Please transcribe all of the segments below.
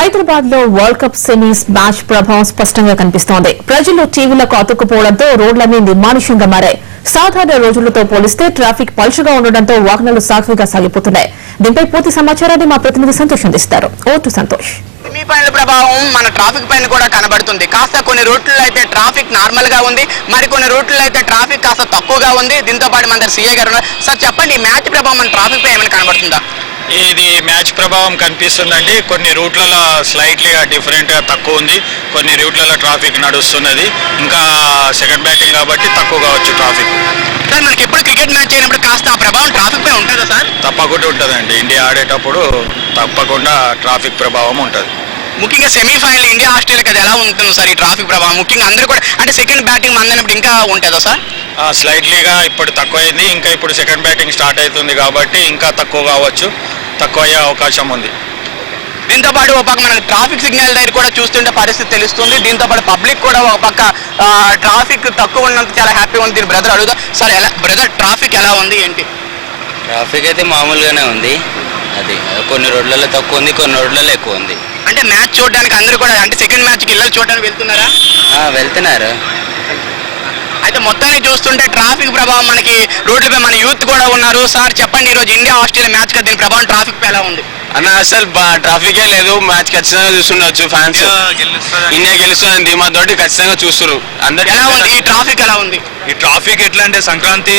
హైదరాబాద్ లో world cup semis match ప్రభావం స్పష్టంగా కనిపిస్తోంది. ప్రజలు టీవీలకు అతుక్కుపోవడంతో రోడ్లన్నీ నిర్మానుష్యంగా మారాయి. సాధారణ రోజులతో పోలిస్తే ట్రాఫిక్ పలుచగా ఉండడంతో వాహనాలు సాఫీగా సాగిపోతున్నాయి. దీనిపై పూర్తి సమాచారాన్ని మా ప్రతినిధి సంతోష్ అందిస్తారు. ఓటు సంతోష్. సెమీఫైనల్ ప్రభావం మన ట్రాఫిక్ పైన కూడా కనబడుతుంది. కాస్త కొన్ని రూట్లలో అయితే ట్రాఫిక్ నార్మల్ గా ఉంది, మరికొన్ని రూట్లలో అయితే ట్రాఫిక్ కాస్త తక్కువగా ఉంది. దీంతో పాటు మన దగ్గర సీఏ గారు ఉన్నారు. సార్ చెప్పండి, ఈ మ్యాచ్ ప్రభావం మన ట్రాఫిక్ పై ఏమైనా కనబడుతుందా? ఇది మ్యాచ్ ప్రభావం కనిపిస్తుందండి. కొన్ని రూట్లలో స్లైట్లీగా డిఫరెంట్గా తక్కువ ఉంది, కొన్ని రూట్లలో ట్రాఫిక్ నడుస్తున్నది. ఇంకా సెకండ్ బ్యాటింగ్ కాబట్టి తక్కువ కావచ్చు ట్రాఫిక్. సార్ మనకి ఎప్పుడు క్రికెట్ మ్యాచ్ అయినప్పుడు కాస్త ఆ ప్రభావం ట్రాఫిక్ పై ఉంటుందా సార్? తప్పకుండా ఉంటుందండి. ఇండియా ఆడేటప్పుడు తప్పకుండా ట్రాఫిక్ ప్రభావం ఉంటుంది. ముఖ్యంగా సెమీఫైనల్ ఇండియా ఆస్ట్రేలియాకి అది ఎలా ఉంటుంది సార్ ఈ ట్రాఫిక్ ప్రభావం? ముఖ్యంగా అందరూ కూడా అంటే సెకండ్ బ్యాటింగ్ మందనప్పుడు ఇంకా ఉంటుందా సార్? స్లైట్లీగా ఇప్పుడు తక్కువైంది. ఇంకా ఇప్పుడు సెకండ్ బ్యాటింగ్ స్టార్ట్ అవుతుంది కాబట్టి ఇంకా తక్కువ కావచ్చు, తక్కువ అయ్యే అవకాశం ఉంది. దీంతో పాటు ఒక పక్క మనకు ట్రాఫిక్ సిగ్నల్ దగ్గర కూడా చూస్తుంటే పరిస్థితి తెలుస్తుంది. దీంతో పాటు పబ్లిక్ కూడా ఒక పక్క ట్రాఫిక్ తక్కువ ఉన్నందుకు చాలా హ్యాపీగా ఉంది. దీని బ్రదర్ అడుగుదా సార్, ఎలా బ్రదర్ ట్రాఫిక్ ఎలా ఉంది ఏంటి? ట్రాఫిక్ అయితే మామూలుగానే ఉంది. అది కొన్ని రోడ్లలో తక్కువ ఉంది, కొన్ని రోడ్లలో ఎక్కువ ఉంది. అంటే మ్యాచ్ చూడడానికి అందరూ కూడా అంటే సెకండ్ మ్యాచ్కి ఇళ్ళలు చూడడానికి వెళ్తున్నారా? వెళ్తున్నారు. అయితే మొత్తాన్ని చూస్తుంటే ట్రాఫిక్ ప్రభావం మనకి రోడ్లపై మన యూత్ కూడా ఉన్నారు. సార్ చెప్పండి, ఈరోజు ఇండియా ఆస్ట్రేలియా మ్యాచ్ కదా, దీని ప్రభావం ట్రాఫిక్ పై ఎలా ఉంది? అన్న అసలు ట్రాఫికే లేదు. మ్యాచ్ ఖచ్చితంగా చూస్తుండొచ్చు. ఫ్యాన్స్ ఇండియా గెలుస్తుందని ధీమా తోటి ఖచ్చితంగా చూస్తారు. అందరు ఎలా ఉంది ఈ ట్రాఫిక్ ఎలా ఉంది? ఈ ట్రాఫిక్ ఎట్లా అంటే సంక్రాంతి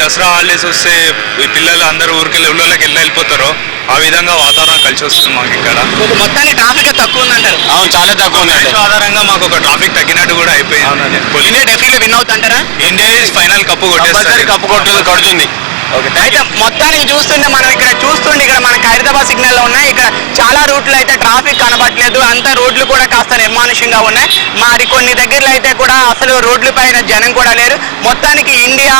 దసరా హాలిడేస్ వస్తే ఈ పిల్లలు అందరూ ఊరికెళ్ళి ఊళ్ళోకి వెళ్ళిపోతారు. ఆ విధంగా వాతావరణం కలిసి వస్తుంది మాకు ఇక్కడ. మొత్తాన్ని ట్రాఫిక్ తక్కువ ఉందంటారు? అవును, చాలా తక్కువ ఉంది. ఆధారంగా మాకు ఒక ట్రాఫిక్ తగ్గినట్టు కూడా అయిపోయింది. ఇండియా డెఫినెట్లీ విన్ అవుతుంటారా? ఇండియా ఫైనల్ కప్పు కొడుతుంది. అయితే మొత్తానికి చూస్తుంటే మనం ఇక్కడ మనకి హైదరాబాద్ సిగ్నల్ లో ఉన్నాయి. ఇక్కడ చాలా రూట్లు అయితే ట్రాఫిక్ కనబడలేదు. అంతా రోడ్లు కూడా కాస్త నిర్మానుష్యంగా ఉన్నాయి. మరి కొన్ని దగ్గరలో అయితే కూడా అసలు రోడ్ల పైన జనం కూడా లేరు. మొత్తానికి ఇండియా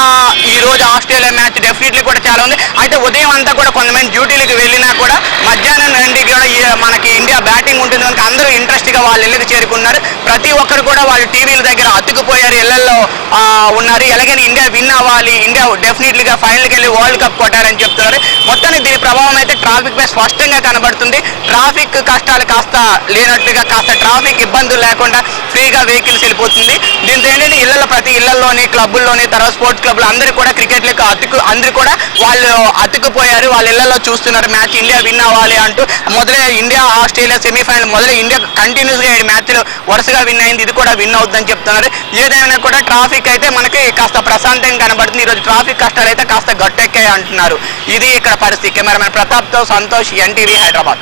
ఈ రోజు ఆస్ట్రేలియా మ్యాచ్ డెఫినెట్లీ కూడా చాలా ఉంది. అయితే ఉదయం అంతా కూడా కొంతమంది డ్యూటీలకు వెళ్ళినా కూడా మధ్యాహ్నం నుండి కూడా మనకి ఇండియా బ్యాటింగ్ ఉంటుంది కనుక అందరూ ఇంట్రెస్ట్ గా వాళ్ళ ఇళ్ళకి చేరుకున్నారు. ప్రతి ఒక్కరు కూడా వాళ్ళు టీవీల దగ్గర అతుకుపోయారు, ఇళ్లలో ఉన్నారు. ఎలాగైనా ఇండియా విన్ అవ్వాలి, ఇండియా డెఫినెట్లీగా ఫైనల్కి వెళ్ళి వరల్డ్ కప్ కొట్టారని చెప్తున్నారు. మొత్తానికి దీని ప్రభావం అయితే ట్రాఫిక్ పై స్పష్టంగా కనబడుతుంది. ట్రాఫిక్ కష్టాలు కాస్త లేనట్లుగా, కాస్త ట్రాఫిక్ ఇబ్బందులు లేకుండా ఫ్రీగా వెహికల్స్ వెళ్ళిపోతుంది. దీంతో ఏంటంటే ప్రతి ఇళ్లలోని క్లబ్బుల్లోని తర్వాత స్పోర్ట్స్ క్లబ్లు అందరూ కూడా క్రికెట్లకు అందరూ కూడా వాళ్ళు అతుక్కుపోయారు. వాళ్ళ ఇళ్లలో చూస్తున్నారు మ్యాచ్ ఇండియా విన్ అవ్వాలి అంటూ. మొదలై ఇండియా ఆస్ట్రేలియా సెమీఫైనల్ మొదలై ఇండియా కంటిన్యూస్ గా 7 మ్యాచ్లు వరుసగా విన్ అయింది. ఇది కూడా విన్ అవుతుందని చెప్తున్నారు. ఏదైనా కూడా ట్రాఫిక్ అయితే మనకి కాస్త ప్రశాంతంగా కనబడుతుంది. ఈరోజు ట్రాఫిక్ కష్టాలు అయితే కాస్త గట్టెక్కాయి అంటున్నారు. ఇది ఇక్కడ పరిస్థితి. కెమెరామెన్ ప్రతాప్తో సంతోష్, ఎన్టీవీ, హైదరాబాద్.